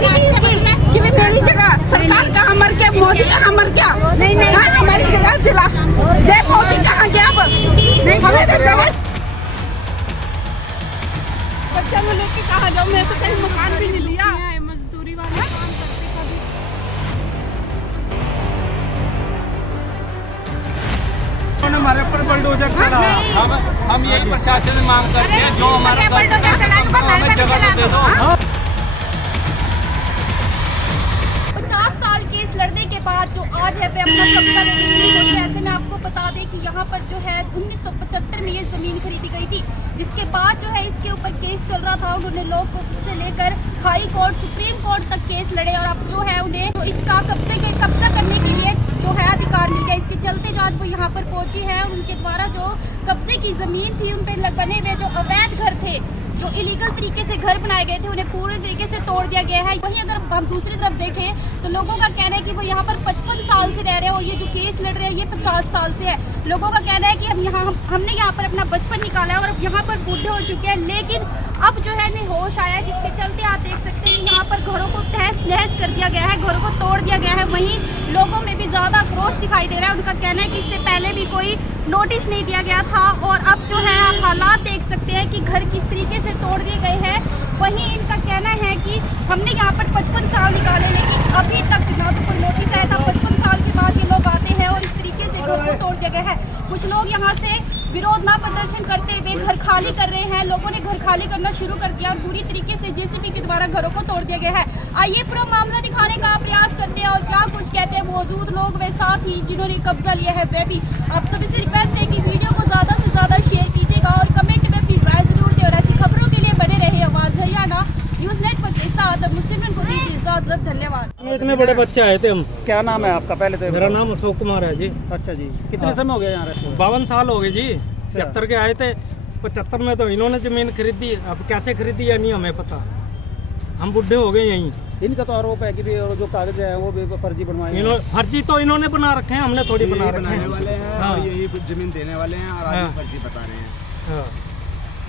गलती नहीं इसकी कि मेरी जगह सरकार कहाँ मर गया, मोदी कहाँ मर गया, हमारी जगह दिला दे, मोदी कहाँ गया, हमें तो जगह बच्चा में लेके कहाँ जाऊँ, मैं तो कहीं मकान भी नहीं लिया, मजदूरी वाले काम करते कभी हमारे ऊपर बुलडोजर चला। हम यही प्रशासन से मांग करते हैं, जो हमारा हमें जगह दे दो। 50 साल के इस लड़ने के बाद जो आज है पे अपना कब्जा लेने की कोशिश है। ऐसे में आपको बता दें कि यहाँ पर जो है 1975 में ये जमीन खरीदी गई थी, जिसके बाद जो है इसके ऊपर केस चल रहा था। उन्होंने लोक कोर्ट से लेकर हाई कोर्ट, सुप्रीम कोर्ट तक केस लड़े और अब जो है उन्हें तो इसका कब्जा करने के लिए जो है अधिकार मिल गया। इसके चलते जो आज वो यहाँ पर पहुंची है, उनके द्वारा जो कब्जे की जमीन थी, उन पर बने हुए जो अवैध घर थे, जो इलीगल तरीके से घर बनाए गए थे, उन्हें पूरे तरीके से तोड़ दिया गया है। वहीं अगर हम दूसरी तरफ देखें तो लोगों का कहना है कि वो यहाँ पर 55 साल से रह रहे हैं और ये जो केस लड़ रहे हैं ये 50 साल से है। लोगों का कहना है कि हमने यहाँ पर अपना बचपन निकाला है और अब यहाँ पर बूढ़े हो चुके हैं, लेकिन अब जो है इन्हें होश आया है, जिसके चलते आप देख सकते हैं कि यहाँ पर घरों को तहस नहस कर दिया गया है, घरों को तोड़ दिया गया है। वहीं लोगों में भी ज़्यादा आक्रोश दिखाई दे रहा है। उनका कहना है कि इससे पहले भी कोई नोटिस नहीं दिया गया था और अब जो है आप हालात देख सकते हैं कि घर किस तरीके से तोड़ दिए गए हैं। वहीं इनका कहना है कि हमने यहाँ पर 55 साल निकाले, लेकिन अभी तक ना तो कोई नोटिस आया था। 55 साल के बाद ये लोग आते हैं और इस तरीके से घर को तोड़ दिया गया है। कुछ लोग यहाँ से विरोध ना प्रदर्शन करते हुए घर खाली कर रहे हैं। लोगों ने घर खाली करना शुरू कर दिया और पूरी तरीके से जेसीबी के द्वारा घरों को तोड़ दिया गया है। आइए पूरा मामला दिखाने का प्रयास करते हैं और क्या कुछ कहते हैं मौजूद लोग व साथ ही जिन्होंने कब्जा लिया है वे भी। आप सभी से रिक्वेस्ट है कि वीडियो को ज़्यादा से ज़्यादा शेयर कीजिएगा और कमेंट में अपनी राय जरूर दें और ऐसी खबरों के लिए बने रहे आवाज़ हरियाणा न्यूज़ नेटवर्क के साथ। मुस्लिम को दीजिए इजाज़त, धन्यवाद। इतने बड़े बच्चे आए थे हम। क्या नाम है आपका? पहले तो मेरा नाम अशोक कुमार है जी। अच्छा जी, कितने समय हो गया यहाँ रहते? 52 साल हो गए जी। 73 के आए थे, 75 में तो इन्होंने जमीन खरीदी। अब कैसे खरीदी या नहीं हमें पता, हम बुढ़े हो गए यहीं। इनका तो आरोप है कि भी जो कागज है वो भी फर्जी बनवाए। फर्जी तो इन्होंने बना रखे हैं, हमने थोड़ी बना रखे बनाने वाले हैं हाँ। और यही कुछ जमीन देने वाले हैं और आज फर्जी बता रहे हैं। हाँ।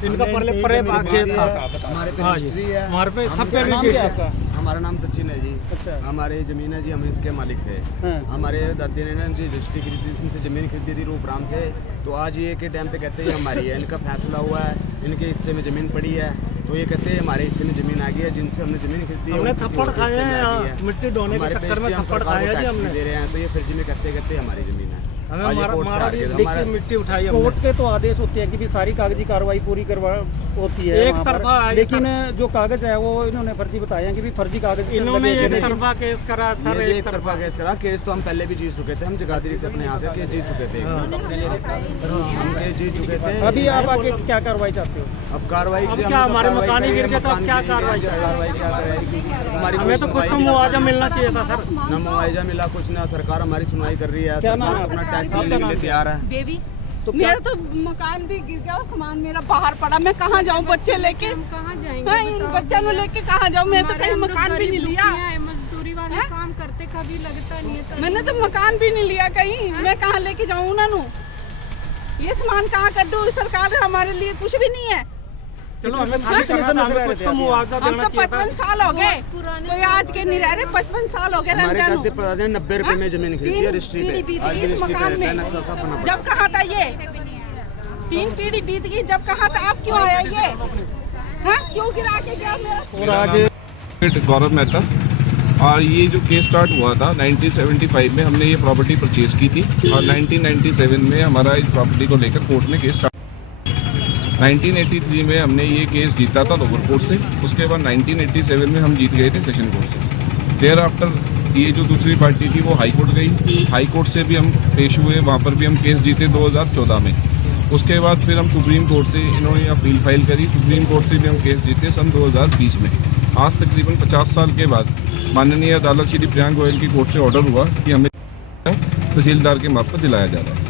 इनका परे भाग्य था। हमारे पे हाँ रजिस्ट्री है, हमारे पे सब पे नाम क्या है आपका? हमारा नाम सचिन है जी। अच्छा। हमारी जमीन है जी, हम इसके मालिक थे। हाँ। हमारे दादी ने ना जी रजिस्ट्री खरीदी, इनसे जमीन खरीदी थी रूपराम से। तो आज ये के टाइम पे कहते हैं हमारी है, इनका फैसला हुआ है, इनके हिस्से में जमीन पड़ी है, तो ये कहते हैं हमारे हिस्से में जमीन आ गई है, जिनसे हमने जमीन खरीदी है हमने थप्पड़ खाए हैं, मिट्टी ढोने के चक्कर में थप्पड़ खाया जी हमने। दे रहे हैं, तो ये फर्जी में कहते हमारी जमीन है। हमें आज ये कोर्ट से आ गया, तो हमारा मिट्टी उठाई कोर्ट के तो आदेश होते हैं कि भी सारी कागजी कार्रवाई पूरी करवा होती है एक वहाँ पर। तरफा है लेकिन जो कागज है वो इन्होंने फर्जी बताया है कि भी फर्जी कागज इन्होंने एक तरफा केस करा सर, एक तरफा केस करा। केस तो हम पहले भी जीत चुके थे, हम जगाधरी से अपने यहाँ से केस जीत चुके थे, हम केस जीत चुके थे। अभी आप आगे क्या कार्रवाई चाहते हो? अब कार्रवाई अब क्या हमारे मकान ही गिर गए तो अब क्या कार्रवाई क्या करेगी? हमारी हमें तो कुछ तो मुआवजा मिलना चाहिए था सर। ना मुआवजा मिला, कुछ ना। सरकार हमारी सुनवाई कर रही है, क्या नाम है अपना टैक्स लेने के लिए तैयार है। बेबी तो मेरा तो मकान भी गिर गया और सामान मेरा बाहर पड़ा, मैं कहाँ जाऊँ बच्चे लेके? हम कहाँ जाएंगे? हाँ, इन बच्चों को लेके कहाँ जाऊँ? मैं तो कहीं मकान भी नहीं लिया, मजदूरी वाले काम करते कभी लगता नहीं है। मैंने तो मकान भी नहीं लिया कहीं, मैं कहाँ लेके जाऊँ उन्होंने? ये सामान कहाँ कर दूँ? सरकार हमारे लिए कुछ भी नहीं है। चलो हमें खाली करना था, हमें कुछ तो मुआवजा हम देना तो चाहिए था। 55 साल हो गए, कोई आज के नहीं रह रहे। 55 साल हो गए हमारे रहने दादी परदादा ने 90 रुपए में जमीन खरीदी है रजिस्ट्री पे। आज इस रजिस्ट्री मकान पे में नक्शा सब बना पड़ा। जब कहाँ था ये? 3 पीढ़ी बीत गई, जब कहाँ था? अब क्यों आया ये? हाँ, क्यों गिरा के गया मेरा? और आगे गौरव मेहता। और ये जो केस स्टार्ट हुआ था 1975 में, हमने ये प्रॉपर्टी परचेज की थी और 1997 में हमारा इस प्रॉपर्टी को लेकर कोर्ट में केस 1983 में हमने ये केस जीता था लोअर कोर्ट से। उसके बाद 1987 में हम जीत गए थे सेशन कोर्ट से। देयर आफ्टर ये जो दूसरी पार्टी थी वो हाई कोर्ट गई, हाई कोर्ट से भी हम पेश हुए, वहाँ पर भी हम केस जीते 2014 में। उसके बाद फिर हम सुप्रीम कोर्ट से, इन्होंने अपील फाइल करी, सुप्रीम कोर्ट से भी हम केस जीते सन 2020 में। आज तकरीबन 50 साल के बाद माननीय अदालत श्री प्रियांक गोयल की कोर्ट से ऑर्डर हुआ कि हमें तहसीलदार के मार्फत दिलाया जा रहा है।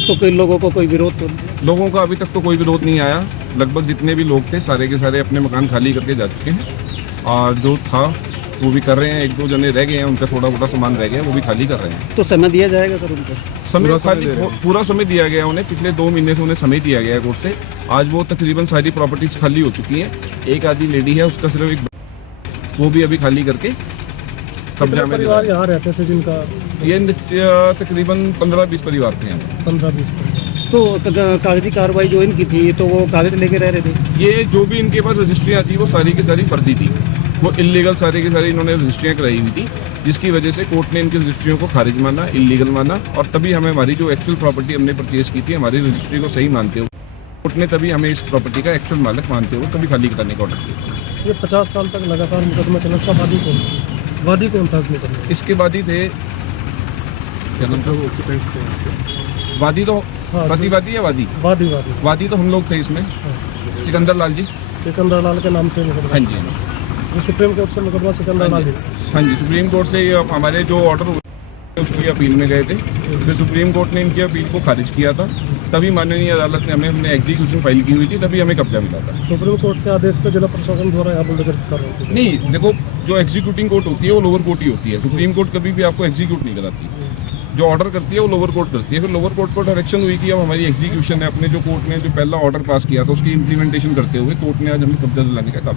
तो कई लोगों को कोई विरोध तो लोगों का अभी तक तो कोई विरोध नहीं आया। लगभग जितने भी लोग थे सारे के सारे अपने मकान खाली करके जा चुके हैं और जो था वो भी कर रहे हैं। 1-2 जने रह गए हैं, उनका थोड़ा मोटा सामान रह गया, वो भी खाली कर रहे हैं। तो समय दिया जाएगा सर उनको? समय पूरा समय दिया गया उन्हें। पिछले 2 महीने से उन्हें समय दिया गया है कोर्ट से। आज वो तकरीबन सारी प्रॉपर्टीज खाली हो चुकी हैं। एक आधी लेडी है, उसका सिर्फ एक वो भी अभी खाली करके कब्जा में परिवार यहाँ रहते थे जिनका ये तकरीबन 15-20 परिवार थे यहाँ। 15-20 परिवार। तो कागजी कार्रवाई जो इनकी थी तो वो कागज लेके रह रहे थे। ये जो भी इनके पास रजिस्ट्रियाँ थी वो सारी की सारी फर्जी थी, वो इलीगल सारी की सारी इन्होंने रजिस्ट्रियाँ कराई हुई थी, जिसकी वजह से कोर्ट ने इनकी रजिस्ट्रियों को खारिज माना, इलीगल माना, और तभी हमें हमारी जो एक्चुअल प्रॉपर्टी हमने परचेज की थी हमारी रजिस्ट्री को सही मानते हुए कोर्ट ने तभी हमें इस प्रॉपर्टी का एक्चुअल मालिक मानते हुए तभी खाली कराने का ऑर्डर दिया। ये 50 साल तक लगातार मुकदमा चला, उसका वादी कौन था इसमें करने? इसके वादी थे, क्या नाम था वो? वादी तो हाँ, वादी या वादी वादी तो हम लोग थे इसमें, सिकंदर लाल जी। सिकंदर लाल के नाम से मुकदमा। हाँ जी, ये सुप्रीम कोर्ट से मुकदमा सिकंदर लाल जी। हाँ जी, सुप्रीम कोर्ट से ये हमारे जो ऑर्डर हुए उसकी अपील में गए थे, फिर सुप्रीम कोर्ट ने इनकी अपील को खारिज किया था, तभी माननीय अदालत ने हमें हमने एग्जीक्यूशन फाइल की हुई थी, तभी हमें कब्जा मिला था। सुप्रीम कोर्ट के आदेश पे जिला प्रशासन द्वारा यहाँ बंदोबस्त कर रहे थे। नहीं, देखो जो एग्जीक्यूटिंग कोर्ट होती है वो लोअर कोर्ट ही होती है, सुप्रीम कोर्ट कभी भी आपको एग्जीक्यूट नहीं कराती। जो ऑर्डर करती है वो लोअर कोर्ट करती है, फिर लोअर कोर्ट को डायरेक्शन हुई कि अब हमारी एग्जीक्यूशन है, अपने जो कोर्ट ने जो पहला ऑर्डर पास किया था उसकी इम्प्लीमेंटेशन करते हुए कोर्ट ने आज हमें कब्जा दिलाने का काम